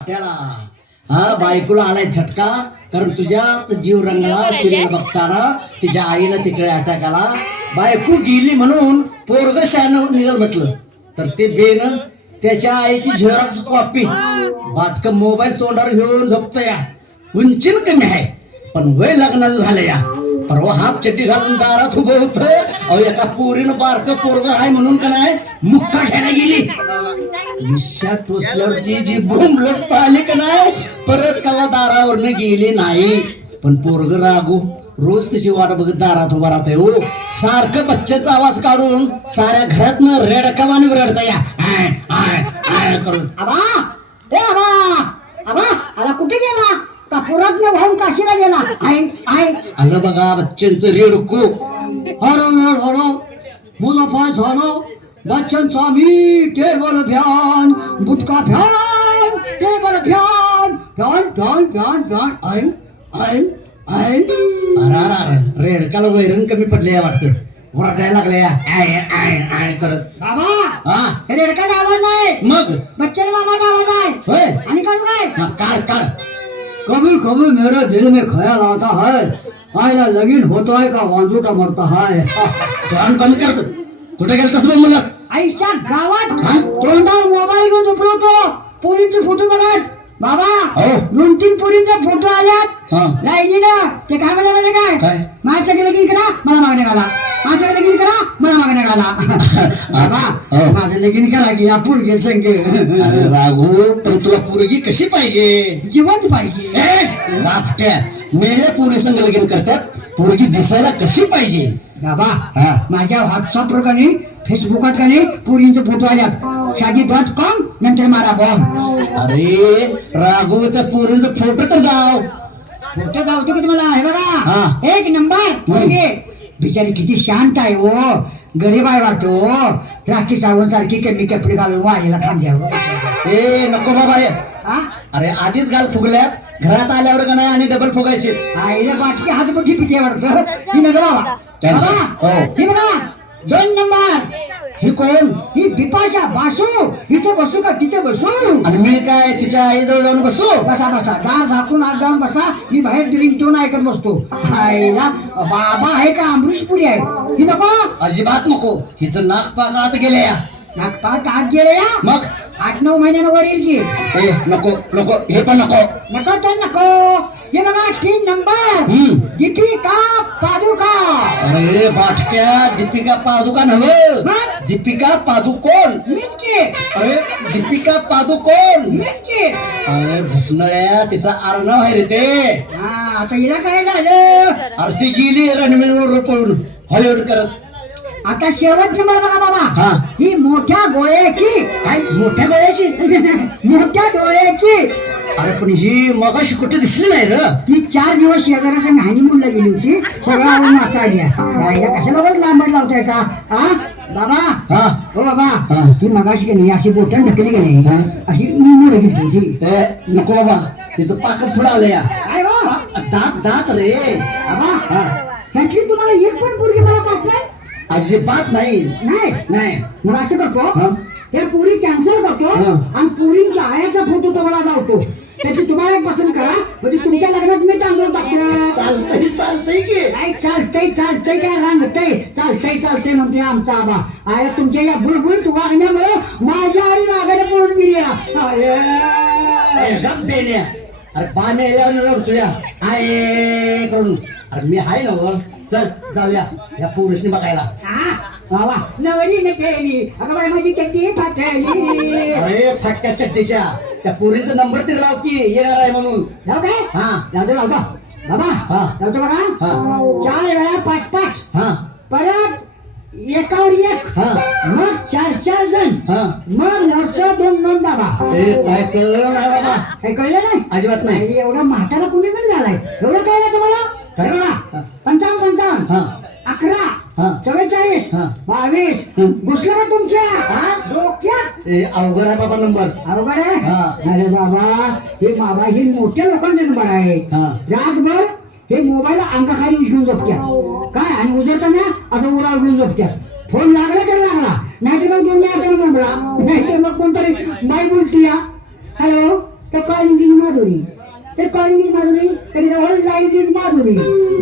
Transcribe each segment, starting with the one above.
त्याला हा बायकोला आलाय झटका कारण तुझ्याच जीव रंगला सिरियल बघताना तिच्या आईला तिकडे अटॅक आला. बायको गेली म्हणून पोरग शान निघल म्हटलं. तर ते बेन त्याच्या आईची झेरॉक्स कॉपी बाटक मोबाईल तोंडावर घेऊन झोपत या उंचीन कमी आहे पण वय लग्नाचं झालं या परवा हाफ चड्डी घालून दारात उभं होत. अहो एका पोरीनं बारक पोरग आहे म्हणून का नाही मुक्का घ्यायला गेली. विषा टोचल्यावरची जी बोंब लगता आली का नाही परत कवा दारावरनं गेली नाही. पण पोरग रागू रोज त्याची वाट बघत दारात उभा राहते हो. सारखं बच्च्याचा आवाज काढून साऱ्या घरातनं रेडकमाने रडता या आय आय आय करून. आबा ए आबा आबा आला कुठे गेला? का पुरात भाऊन काशीला गेला? आय आय आलं बघा बच्चांचं रेडको हरो वेळ हरो मुलं पाय झाडो. Bachchan Swami table fan. Gutka fan table fan. Fan fan fan fan. I आय आय रेडकाला वैरण कमी पडले वाटतं. ओरडायला लागले आय आय आय करत. बाबा! हा? हे रेडकाचा आवाज नाही. मग? बच्चन बाबाचा आवाज आहे. होय. आणि काढू काय? काढ काढ. कभी कभी मेरे दिल में ख्याल आता है. आयला लगीन होतो आहे का? वांजूटा मरता है फॅन बंद कर कुठे गेलतस मग मला आईच्या गावात? तोंडावर मोबाईल घेऊन झोपलो होतो. पोरींचे फोटो बघत. बाबा हो. दोन तीन पोरींचे फोटो आल्यात. हा. लाईनीनं ते काय म्हणलं माहिती काय? काय? माझ्या सगळं लगीन करा मला मागण्या घाला. माझ्या सगळं लगीन करा मला मागण्या घाला. बाबा हो. माझं लगीन करा की या पोरगे संगे. अरे राघू पण तुला पोरगी कशी पाहिजे? जिवंत पाहिजे. नाचत्या मेल्या पोरी संग लगीन करतात पोरगी दिसायला कशी पाहिजे? बाबा हा. माझ्या व्हॉट्सअपवर का नाही फेसबुकात का नाही पोरींचे फोटो आल्यात. शादी डॉट कॉम नंतर मारा बॉम्ब. अरे राघूच्या पोरींचा फोटो तर जाव फोटो दावतो की तुम्हाला? हे हा. बघा एक नंबर. बिचारी किती शांत आहे हो. गरीब आहे वाटतो हो. राखी सावंत सारखी कमी कपडे घालून वाजेला थांबल्यावर ए नको बाबा हे. हा? अरे आधीच गाल फुगल्यात. घरात आल्यावर का नाही आणि डबल फुगायचे. आईला बाटकी हात मोठी पिते वाटतं. ही नका बाबा हो. ही बघा. दोन नंबर ही कोण? ही बिपाशा बासू. इथे बसू का? तिथे बसू. आणि मी काय? तिच्या आईजवळ जाऊन बसू? बसा बसा. दार झाकून आत जाऊन बसा. मी बाहेर ड्रिंक टोन ऐकत बसतो. आईला बाबा आहे का? अमरीशपुरी आहे. ही नको. अजिबात नको. हिचं नाक पाक आत गेले या. नागपात आत गेले या. मग? आठ नऊ महिन्यानं वर येईल की? ए नको नको हे पण नको. नको तर नको. हे बघा तीन नंबर. हम्म. दीपिका पादुका. अरे बाटक्या दीपिका पादुका नव मग? दीपिका पादुकोण. मीच की. अरे दीपिका पादुकोण. मीच की. अरे भुसनळ्या तिचा आडनाव आहे रे ते. हा आता हिला काय झालं? अरे ती गेली रणवीर पळून. हॉलिवूड करत. आता शेवट नंबर बघा बाबा? हा. ही मोठ्या गोळ्याची. मोठ्या गोळ्याची. मोठ्या डोळ्याची. अरे पण ही मगाशी कुठे दिसली नाही र? ती चार दिवस शेजाराच्या हनीमूनला गेली होती. सगळं आवडून आता आली आहे. कशाला बघ लांबड लावतायचा हा बाबा? हा. बाबा हा. ती मगाशी की नाही अशी बोटन ढकली की नाही. अशी निमून गेली होती. नको बाबा. तिचं पाकच थोडं आलं या. हो? दात दात रे. बाबा ह्यातली तुम्हाला एक पण पोरगी मला नाही अजिबात नाही. नाही? नाही. मग असं करतो हा. त्या पुरी कॅन्सल करतो हा. आणि पुरींच्या आयाचा फोटो तुम्हाला लावतो त्याची तुम्हाला एक पसंत करा. म्हणजे तुमच्या लग्नात मी तांदूळ टाकतो. चालतंय चालतंय की. काय चालतंय चालतंय काय रांगतंय. चालतंय चालतंय म्हणतोय आमचा आबा. आया तुमच्या या बुळबुळीत वागण्यामुळे माझ्या आई रागाने पळून गेली अरे पाणी आल्यावर रडतो या. आय करून अरे मी हाय ना. चल जाऊया. या पुरुषनी बघायला. हा, बाबा नवरीने केली अगं माझी चड्डी फाटली. अरे फटक्या चड्डीच्या. त्या पोरीचा नंबर तरी लाव की येणार आहे म्हणून. जाऊ काय? हा लावतो लावतो बाबा हा. लावतो बघा. हा. चार वेळा पाच पाच. हा. परत एकावर एक. हा. मग चार चार जण. हा. मग वरचं दोन दोन दाबा. ए काय कळलं नाही बाबा. काही कळलं नाही? अजिबात नाही. अरे, एवढा म्हातारा कुणीकडे झालाय? एवढं कळलं तुम्हाला? काय? हे बघा हा. पंचावन्न पंचावन्न. हा. अकरा हा. चव्वेचाळीस हा. बावीस. हं. घुसलं का तुमच्या? हा? डोक्यात. ए अवघड आहे बाबा नंबर. अवघड आहे? हा. अरे बाबा हे बाबा हे मोठ्या लोकांचे नंबर आहे. हा. रातभर हे मोबाईल अंगाखाली घेऊन झोपत्यात. काय? आणि उजळताना असं उराव घेऊन झोपत्यात. फोन लागला तर लागला. नाहीतर मग दोन त्यानं बोंबला. नाहीतर मग कोणतरी बाई बोलती या. हॅलो तर इज माधुरी? तर कॉलिंग इज माधुरी तर whole life is Madhuri.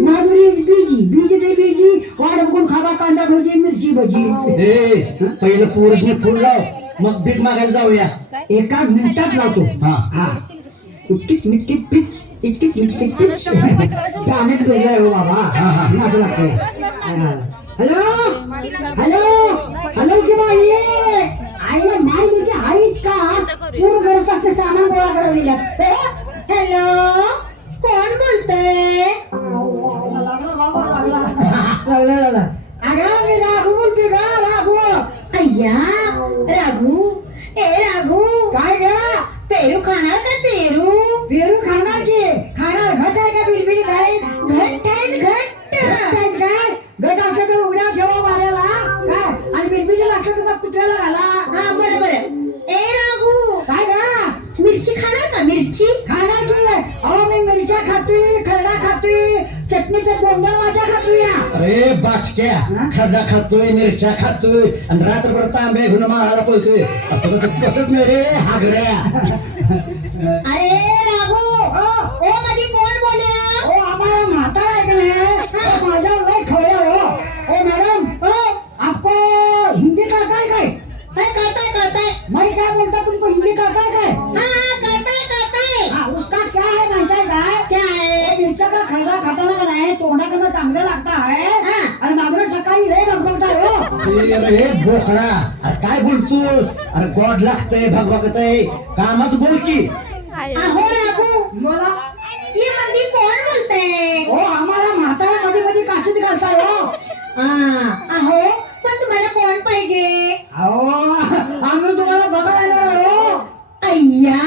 Madhuri is busy busy ते बीजी वाट बघून खावा कांदा भजी मिरची भजी. ए पहिलं पुरुषने फुल लाव मग भीक मागायला जाऊया. एका मिनिटात लावतो. हा. हा. इतकीच मिटकीत पिच इतकीच मिटकीत पिच गेलाय हो बाबा. हा, हा. असं लागतंय हॅलो? हॅलो? हॅलो की बाई आईला आहेत का पूर्ण व्यवस्था सामान गोळा करावं गेल्यात हॅलो कोण बोलतय? लागला लागला. अगं मी राघू बोलतोय का राघू. अय्या राघू. ए राघू. काय ग? पेरू खाणार का पेरू? पेरू खाणार की? खाणार. घट आहे का बिलबिलीत काय घट आहेत घट. काय? घट आमच्या तर उड्या ठेवा मारायला. काय? आणि बिलबिलीला असलं तर मग कुत्र्याला घाला. अरे बाटक्या खड्डा खातोय मिरच्या खातोय आणि रात्रभर तांबे घेऊन माळाला पळतोय असं तर पचत नाही रे हागऱ्या अरे राघू ओ मध्ये बोकडा अरे काय बोलतोस? अरे गोड लागतंय भगभगतय कामाच बोल की. अहो राघू बोला ही मंदी कोण बोलते हो आम्हाला म्हातारा मध्ये मध्ये काशीत घालताय हो. अहो पण तुम्हाला कोण पाहिजे? अहो आम्ही तुम्हाला बघायला येणार हो. अय्या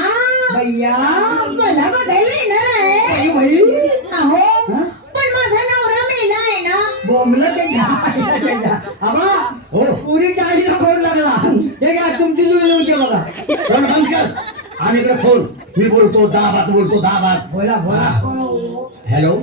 भैया. मला बघायला येणार आहे. अहो माझा नवरा मेला आहे ना बोंबलं त्याच्या त्याच्या आबा हो. आईला फोन लागला. हे घ्या तुमची जुळली बघा. फोन बंद कर. आणि इकडे फोन. मी बोलतो दाबात बोलतो दाबात बोला बोला. हॅलो.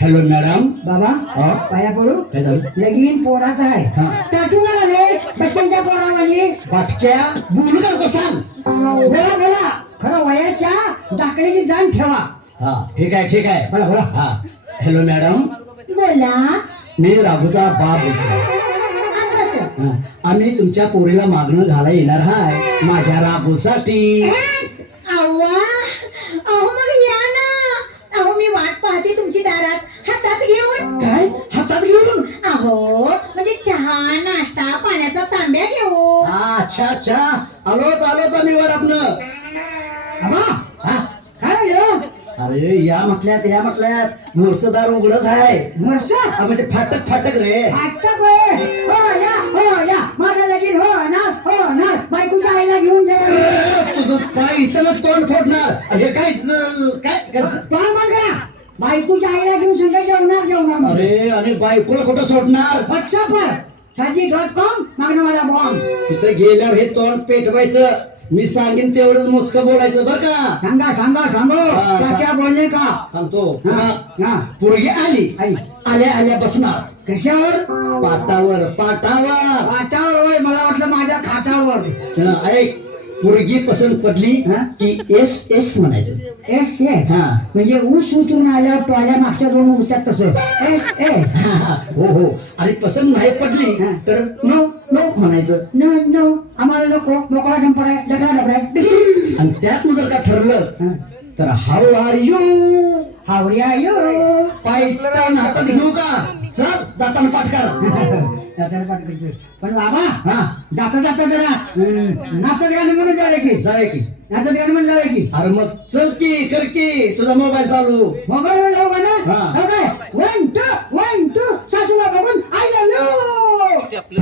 Hello madam. बाबा हा? पाया पडू? काय झालं? लगीन पोराचा आहे. हा. टाटू ना झाले बच्चनच्या पोरामध्ये बाटक्या? बोलू का नको सांग. बोला बोला. खरं वयाच्या दाखल्याची जाण ठेवा. हा ठीक आहे ठीक आहे. बोला बोला. हा. Hello madam. बोला. मी राघूचा बाप बोलतो असं असं. हा, आम्ही तुमच्या पोरीला मागणं घाला येणार हाय. माझ्या राघूसाठी. अव्वा अहो मग या ना. अहो मी वाट पाहते तुमची दारात. हातात घेऊन. काय? हातात घेऊन? अहो म्हणजे चहा नाश्ता पाण्याचा तांब्या घेऊन. हा, अच्छा अच्छा. आलोच आलोच आम्ही वडापनं. हा. काय म्हणलं अरे या म्हटल्यात या म्हटल्यात. मोरचं दार उघडच आहे. वर्षा हा, म्हणजे फाटक फाटक रे. आटक होय? हो या हो या. माझं लगीन हो ना हो ना बायकोच्या आईला घेऊन जा. तुझं पाय इथं तोंड फोडणार. हे काय ज- काय काय म्हणला बायकोच्या आईला घेऊन संध्या जेवणार जेवणार. अरे आणि बायकोला कुठं सोडणार? व्हॉट्सअपवर साजी डॉट कॉम मागणं मला बॉम्ब तिथं गेल्यावर हे तोंड पेटवायचं. मी सांगेन तेवढंच मोजकं बोलायचं बर का? सांगा सांगा सांगो. हा, सांग. बोलणे का? सांगतो. हा, हा. पोरगी आली. आली. आल्या आल्या बसणार. कशावर? पाटावर पाटावर. पाटावर होय मला वाटलं माझ्या खाटावर. ऐक पोरगी पसंत पडली हा? की एस एस म्हणायचं. Yes yes? हा. म्हणजे ऊस उतरून आल्यावर टोल्या मागच्या दोन उडतात तसं. Yes yes? हो हो. आणि पसंत नाही पडली हा. तर नो नो म्हणायचं. नो नो आम्हाला नको. मोकळा डंपर आहे डगडा डबरा आहे आणि त्यात जर का ठरलंच. तर हाऊ आर यू हावऱ्या यो पायतान हातात घेऊ का? चल जाताना पाठकार जाताना पाठ पण बाबा हा. जाता जाता जरा. नाचत गाणं म्हणून जावे की. जाऊया की. गाणं म्हणून जावे की? अरे मग चल की कर की. तुझा मोबाईल चालू. मोबाईल वर लावू हा. हो काय? वन टू वन टू सासूला बघून आय लव्ह यू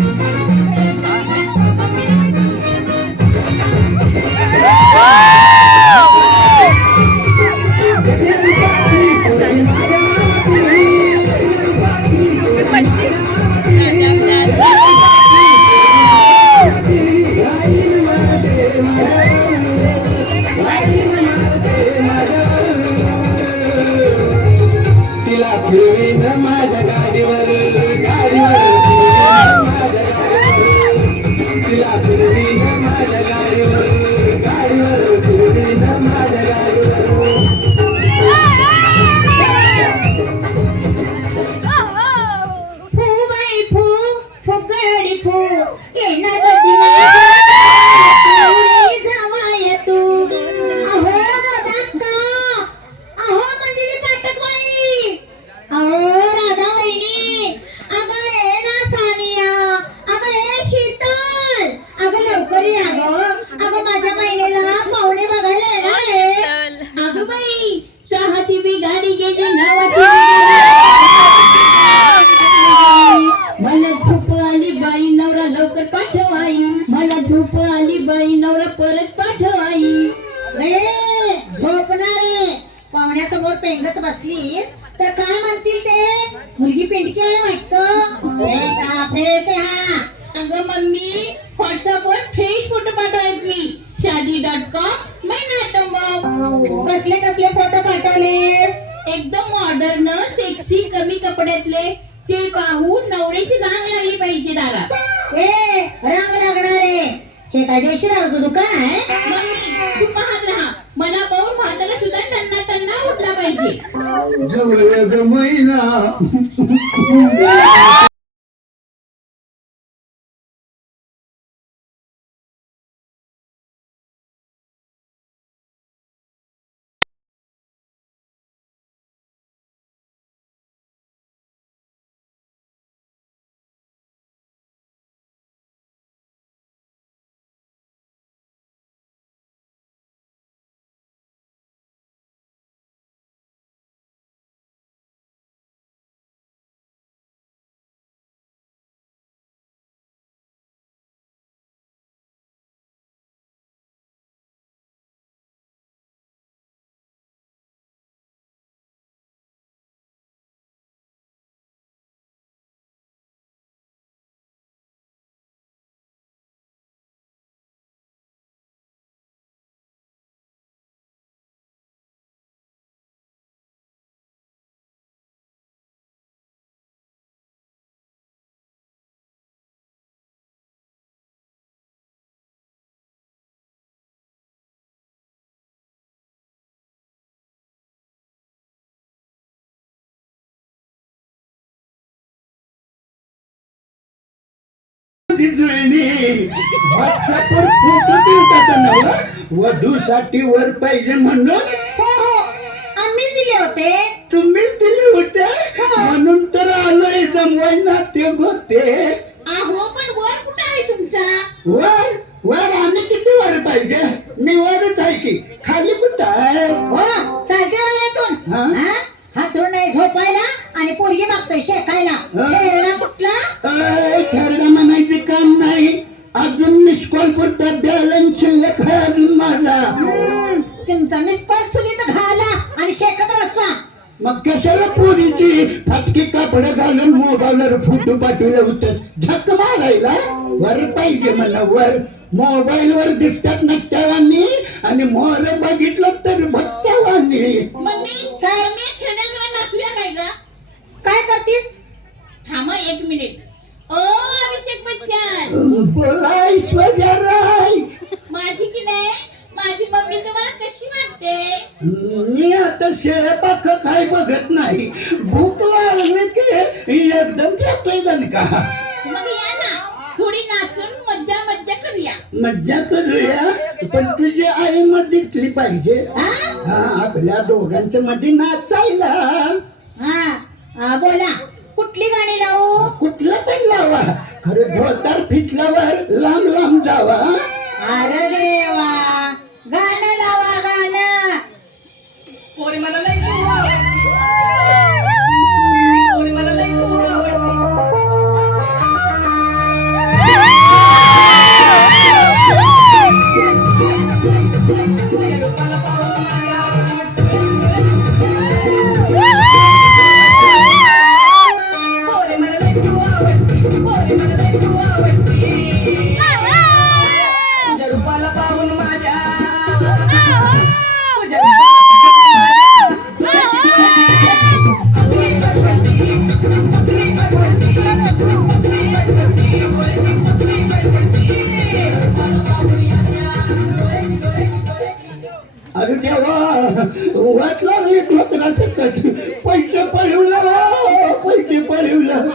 फ्रेश हा फ्रेश हा. अगं मम्मी व्हॉट्सअपवर फ्रेश फोटो पाठवायत मी. शादी डॉट कॉम मग. कसले कसले फोटो पाठवलेस? एकदम मॉडर्न सेक्सी कमी कपड्यातले. ते पाहून नवऱ्याची रांग लागली पाहिजे दारात ए रांग लागणार आहे. हे काय देशीरावचं दुकान आहे? मम्मी तू पाहत राहा. मला पाहून म्हातारा सुद्धा टन्ना टन्ना उठला पाहिजे. महिना. व्हॉट्सअपवर फोटो वधूसाठी वर पाहिजे म्हणून. हो हो. आम्ही दिले होते. तुम्हीच दिले होते? म्हणून तर आलोय जमवाय नाते होते. आहो पण वर कुठं आहे तुमचा? वर? वर आणि किती वर पाहिजे? मी वरच आहे की. खाली कुठं आहे? हो चालते इथून. हा? हातरून नाही झोपायला आणि पोरगी मागतोय शेकायला. हा? खेळणं कुठला? ठरलं म्हणायचं काम नाही. अजून मिस कॉल पुरता बॅलन्स शिल्लक आहे अजून माझा तुमचा मिस कॉल चुलीत घाला आणि शेकत बसा. मग कशाला पोरीची फाटकी कापड घालून मोबाईलवर फोटो पाठवले होते? झक मारायला? वर पाहिजे म्हणा वर. मोबाईल वर दिसतात नट्यावानी आणि मोर बघितलं तर भक्त्यावानी मम्मी काय? मी खेळण्याला जरा नाचूया काय ग काय करतीस? थांबा एक मिनिट. ओ अभिषेक बच्चन. बोला ऐश्वर्या राय. माझी की नाही? माझी मम्मी तुम्हाला कशी वाटते? मी आता शेळ्या पाक काय बघत नाही. भूक लागली की एकदम जातोय का? मग या ना थोडी नाचून मज्जा मज्जा करूया. मज्जा करूया पण तुझी आई मध्ये दिसली पाहिजे. हा? हा आपल्या दोघांच्या मध्ये नाचायला. हा हा, बोला. कुठली गाणी लावू? कुठलं पण लावा. खरे धोतार फिटल्यावर लांब लांब जावा. अरे पोरी सकट पैसे पळवलं पैसे पळवलं.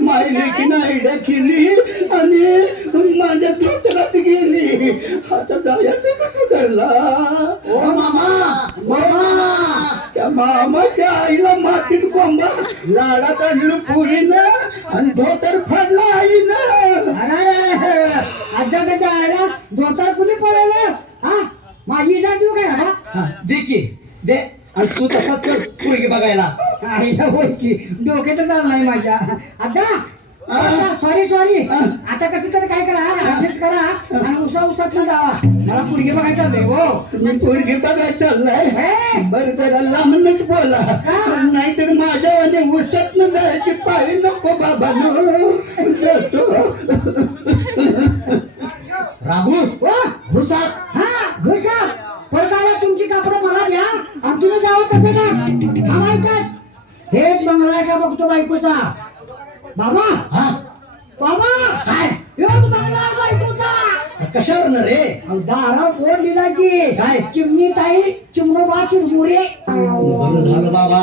मायले की नाही केली आणि माझ्या धोत्रात गेली. आता जायचं कसं करला ओ मामा मामा. त्या मामाच्या आईला मातीत कोंबा लाडात आणलं पुरीनं आणि धोतर फाडला आईनं. आजा त्याच्या आईला धोतर कुणी पळवलं हा माझी जाण देऊ काय बाबा हा, दे की दे आणि तू आलं नाही माझ्या. आजा सॉरी सॉरी आता कसं तर काय करा ऍडजस्ट करा आणि उसा उसातून जावा. मला पुरगी बघायचा चाललंय हो. मी पोरगी बघायला चाललाय? बरं जरा लांबनच बोला? नाहीतर माझ्या आणि उसत न जायची पाळी नको बाबा काय? चिमणी ताई चिमणोबा चिरमुरे. बरं झालं बाबा.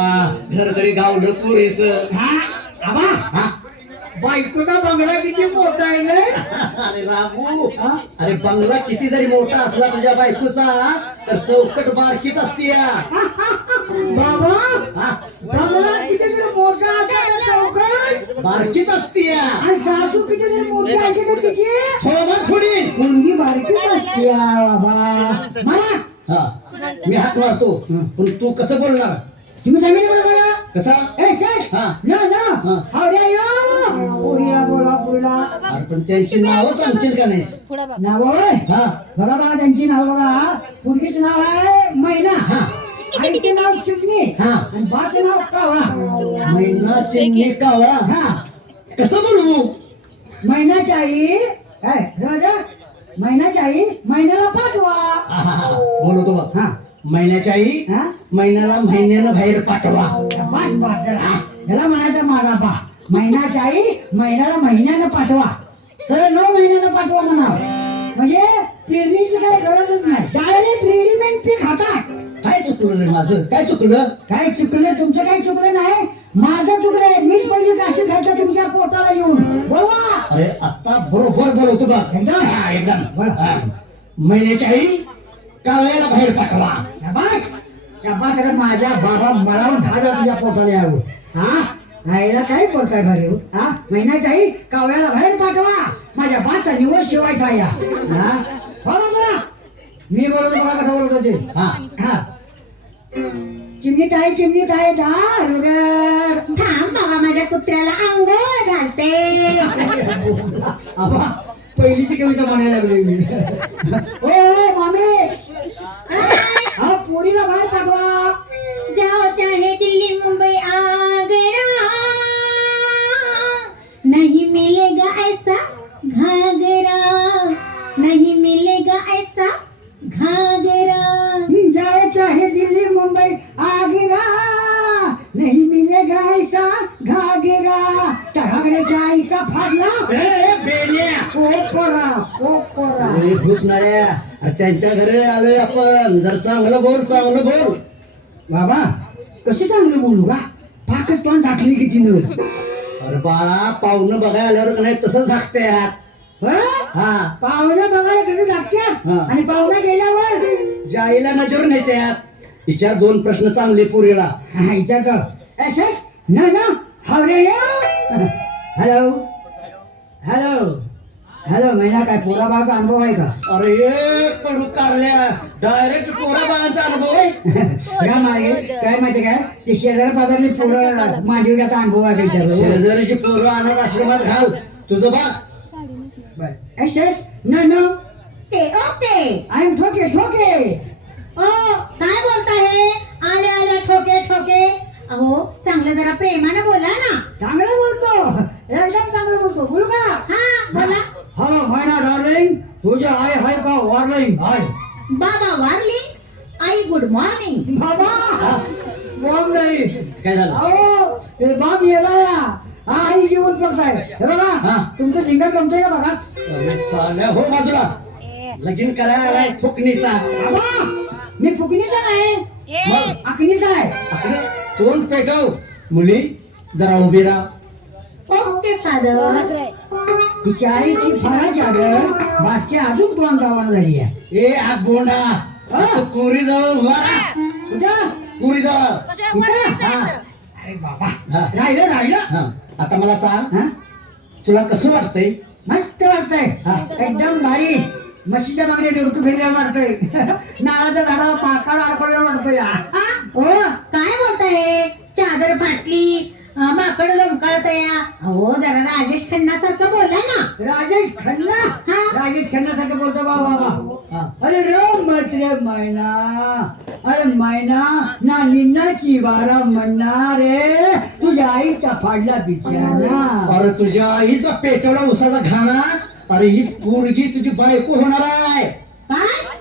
घर तरी गावलं पुरीच हा? आबा हा? बायकोचा बंगला किती मोठा आहे ना अरे राबू अरे बंगला किती जरी मोठा असला तुझ्या बायकोचा तर चौकट बारकीच असते या. बाबा हा बंगला किती जरी मोठा असला तर चौकट. बारकीच असते या. आणि सासू किती जरी मोठी असली तर तिची. थोडं थोडी. मुलगी बारकीच असते बाबा. मला हा. मी हात मारतो. पण तू कसं बोलणार? तुम्ही सांगितलं बरं मला? कसा? ए शश हा. न न. हावड्या यो! पोरीला बोला पोरीला अरे पण त्यांची नावं सांगशील का नाहीस? नाव होय? हा. बघा बघा त्यांची नाव बघा. पुरगीचं नाव आहे मैना. हा. आईचे नाव चिमणी. हा. आणि बाचं नाव कावळा मैना चिमणी कावळा हा. कसं बोलू? मैनाची आई. काय राजा मैनाची आई मैन्याला पाठवा. आहा, बोलवतो बघ. हा. महिन्याच्या आई हा? महिन्याला महिन्यानं बाहेर पाठवा. बस पाठवा याला म्हणायचं माझा बा महिन्याची आई महिन्याला महिन्यानं पाठवा. सरळ नऊ महिन्यानं पाठवा म्हणा म्हणजे पेरणीची काही गरजच नाही. डायरेक्ट रेडीमेड पीक हातात. काय चुकलं रे माझं? काय चुकलं? काय चुकलं? तुमचं काही चुकलं नाही? माझं चुकलंय. पहिली काशी घातलं तुमच्या पोटाला येऊन. बोलवा. अरे आता बरोबर बोलवतो बघ. एकदम? हा, एकदम. हा. महिन्याच्या आई कावळ्याला बाहेर पाठवा. शाबास. शाबास अरे माझ्या बाबा मला पण दहा वेळा तुझ्या पोटाला यावं. हा? आईला काय बोलताय बरे हो? हा? महिन्याच्या आई कावळ्याला बाहेर पाठवा. माझ्या बाचा निवड शिवायचा या. हा? बोला बोला. मी बोलतो बघा कसं बोलत होते. हा. हा. चिमणी ताई चिमणी ताई दारुगर थांब बाबा माझ्या कुत्र्याला अंघोळ घालते. आबा पहिलीची कविता म्हणायला लागली मी. ओ मामी. हा पोरीला बाहेर पाठवा. जाओ चाहे दिल्ली मुंबई आगरा. नहीं मिलेगा ऐसा घाघरा नहीं मिलेगा ऐसा मुंबई आगरा. नहीं मिलेगा ऐसा घागरा. त्या घागऱ्याच्या आईचा फाडला ए, बेन्या. कोकोरा कोकोरा अरे घुसणाऱ्या अरे त्यांच्या घरी आलोय आपण. जर चांगलं बोल चांगलं बोल. बाबा कशी चांगलं बोलू का? फाकच तोंड टाकली की तिनं. अरे बाळा पाहुणं बघायला आल्यावर का नाही तसं झाकते हं? हा. पाहुणं बघायला कसं लागतात हा. आणि पाहुणा गेल्यावर? ज्या आईला नजर नाही विचार दोन प्रश्न चांगले पुरीला. हा विचारतो एस एस न न हावरे हॅलो. हॅलो. हॅलो महिना काय पोराबाचा अनुभव आहे का? अरे कडू कारल्या. डायरेक्ट पोरा बाळाचा अनुभव. आहे या मागे. काय माहिती काय? ते शेजारी पाजारी पोरं मांडीव घ्यायचा अनुभव आहे विचारलं शेजारीची पोरं अनाथ आश्रमात घाल. तुझं बघ. बरं. एस एस न न. ओके. आय एम ठोके ठोके. ओ काय बोलता हे? आले आले ठोके ठोके. अहो चांगलं जरा प्रेमानं बोला ना. चांगलं बोलतो. एकदम चांगलं बोलतो. बोलू का हा बोला. हा मैना डार्लिंग तुझे आय हाय का वार्लिंग हाय. बाबा वारली आई गुड मॉर्निंग बाबा बॉम्ब झाली. काय झालं? अहो हे बाप येला हा आई जीवन बघताय हे बघा हा. तुमचं सिंगर जमतंय का बघा? अरे साल्या हो बाजूला. लगीन करायला आलाय फुकणीचा बाबा मी फुकणीचा नाही मग आखणीचा आहे. आपले तोंड पेटव मुली जरा उभी राहा. ओके फादर तिची आईची फळाची आदर बाटकी अजून तोंड गावाला झाली आहे. ए हा गोंडा. आता पुरी जवळ उभा राहा. कुठं? पुरी जवळ इथं? हा. अरे बाबा. हा. राहिलं राहिलं? हा. आता मला सांग. हा? तुला कसं वाटतंय? मस्त वाटतंय. हा. एकदम भारी. म्हशीच्या मागणे रेडकू फिरल्यावर वाटतंय नारळाच्या झाडाला पाकाला अडकवल्यावर वाटतंय ओ काय बोलता हे? चादर फाटली माकड लोंबकाळ बोलत या. अहो जरा राजेश खन्ना सारखं बोला ना. राजेश खन्ना? हा. राजेश खन्ना सारखं बोलतो बा बाबा अरे रे मत रे मैना. अरे मैना ना निन्नाची वारा म्हणणार रे. तुझ्या आईचा फाडला बिचारा अरे तुझ्या आईचा पेटवला उसाचा घाणा. अरे ही पोरगी तुझी बायको होणार आहे. काय?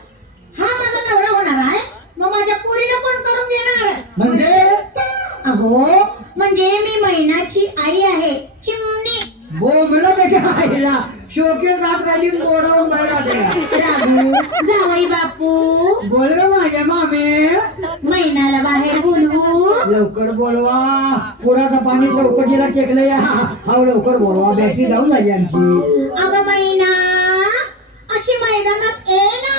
हा माझा नवरा होणार आहे? मग माझ्या पोरीला कोण करून घेणार? म्हणजे? अहो म्हणजे मी मैनाची आई आहे. चिमणी. बोंबलं त्याच्या आईला. शोकेस हात घाली बोडावून बाहेर आल्या जावई बापू. बोल ग माझ्या मामे. मैनाला बाहेर बोलवू. लवकर बोलवा. पुराचं पाणी चौकटीला टेकलं या अहो लवकर बोलवा. बॅटरी डाऊन झाली आमची. अगं मैना अशी मैदानात ये ना.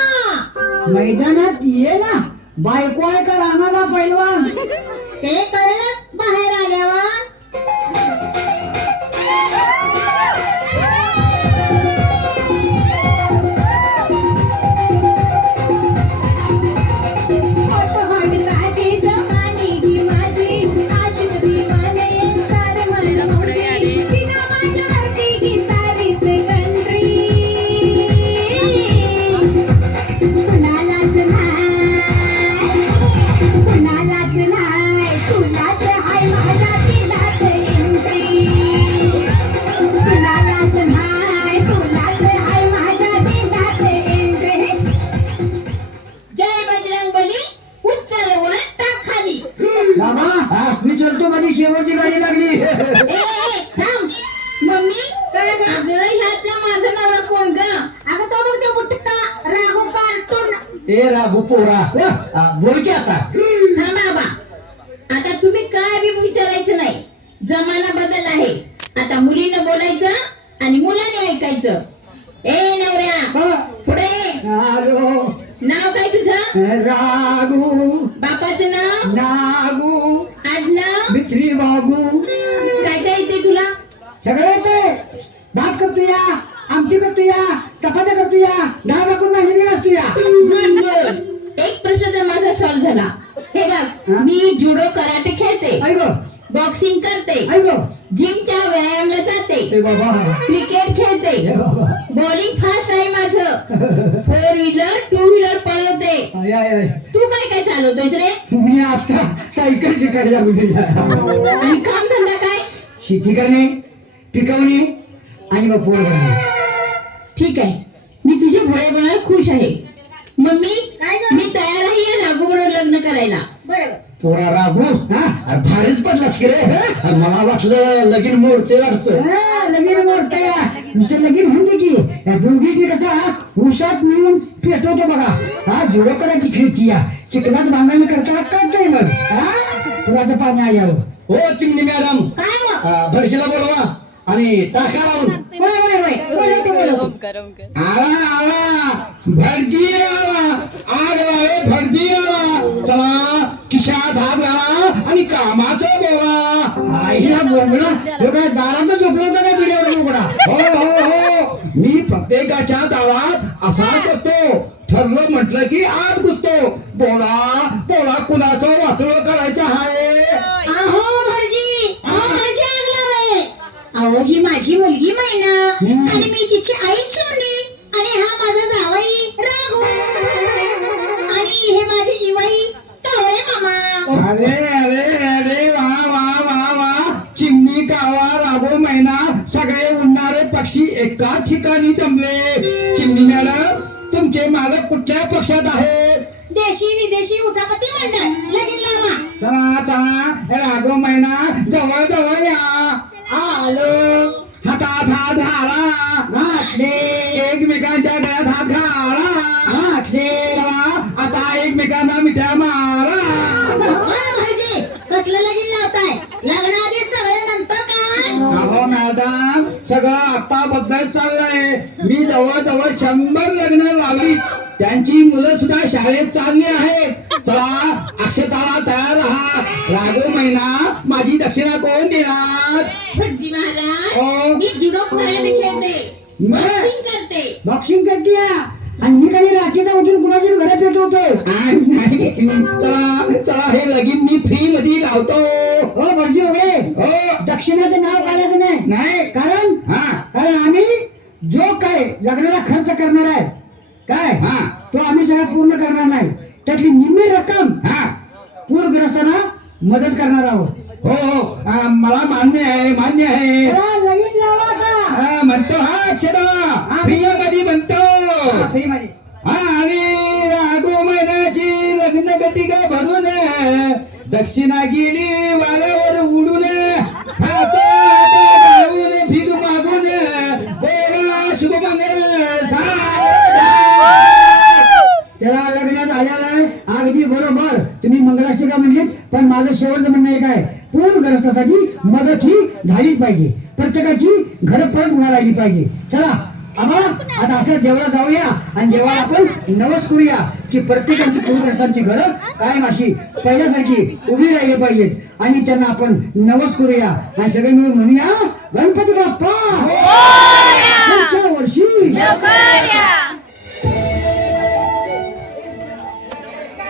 मैदानात ये ना. बायको आहे का रानाला पैलवान? ते कळलंच बाहेर आल्यावर. नाही जमाना बदल आहे. आता मुलीनं बोलायचं आणि मुलाने ऐकायचं. ए नवऱ्या हा, पुढे. नाव काय तुझं? राघू बापाचं नाव? नागू. आडनाव? मित्री बागू काय काय येते तुला? सगळं येते भात करतो या आमटी करतो या चपात्या करतो या डाळ टाकून भांडी असतो या. Good good. एक प्रश्न तर माझा सॉल्व झाला. हे बघ? मी जुडो कराटे खेळते. बॉक्सिंग करते. जिमच्या व्यायामला जाते. क्रिकेट खेळते. बॉलिंग फास्ट आहे माझं. फोर व्हीलर टू व्हीलर पळवते. आय, आय, आय. तू काय काय चालवतोयस रे? मी आता सायकल शिकायला आणि काम धंदा काय? शेती करणे पिकवणे आणि मग पोळ भरणे ठीक आहे. मी तुझे भोळे बनायला खुश आहे. मम्मी काय गं? मी तयार आहे राघू बरोबर लग्न करायला. बरोबर पोरा राघू हा? अरे भारीच पडलास की रे मला वाटलं लगीन मोडते वाटतं. लगीन मोडते नुसतं लगीन म्हणते की. दोघींनी कसा उसात मिळून पेटवतो बघा. हा जुडो करायची खेळती या. चिखलात बांधणी करताना कळतंय मग. हा? पुराचं पाणी आहे यावं हो चिमणी मॅडम. काय हो? भडकीला बोलवा. आणि टाका लावून वय वय वय. बोलवते बोलवते आला आला. भटजी आला. आग लावे भटजी आला. चला खिशात हात घाला आणि कामाचं बोला. आईला बोलला हे काय झोपलो होतं काय हो हो हो. मी प्रत्येकाच्या दारात असा बसतो. ठरलं म्हटलं की आत घुसतो. बोला बोला कुणाचं वाटोळ करायचं आहे अहो भटजी अहो भटजी आग लावे अहो ही माझी मुलगी मैना. आणि मी तिची आई सगळं आता बद्दल चाललंय. मी जवळ जवळ शंभर लग्न लावली. त्यांची मुलं सुद्धा शाळेत चालली आहेत. चला अक्षताला तयार राहा. राघो महिना माझी दक्षिणा कोण देणार? भटजी हो. महाराज मी जुडो खेळते. बॉक्सिंग करते. बॉक्सिंग करते आणि मी कधी रात्रीचा उठून कुणाची घरात नाही. चला चला. हे लगीन मी फ्री मध्ये लावतो. हो भटजी वगैरे हो. दक्षिणाचं नाव काढायचं नाही. नाही. कारण? हा. कारण आम्ही जो काय लग्नाला खर्च करणार आहे काय? हा. तो आम्ही सगळं पूर्ण करणार नाही. त्यातली निम्मी रक्कम हा. पूरग्रस्तांना मदत करणार आहोत. हो हो. मला मान्य आहे मान्य आहे. म्हणतो हा अक्षरा दक्षिणा गेली वाऱ्यावर उडून खातो गाऊन भीक मागून बोला शुभमंगल साहेब. चला लग्नात आलेला आहे अगदी बरोबर तुम्ही मंगलाष्टका म्हणजे पण माझं शेवटचं म्हणणं एक आहे. पूरग्रस्तासाठी मदत ही झालीच पाहिजे. प्रत्येकाची घर परत मिळाली पाहिजे. चला आबा आता असं देवळा जाऊया आणि देवाला आपण नवस करूया की प्रत्येकाची पूरग्रस्तांची घरं कायम अशी पहिल्यासारखी उभी राहिली पाहिजेत. आणि त्यांना आपण नवस करूया. आणि सगळे मिळून म्हणूया गणपती बाप्पा पुढच्या वर्षी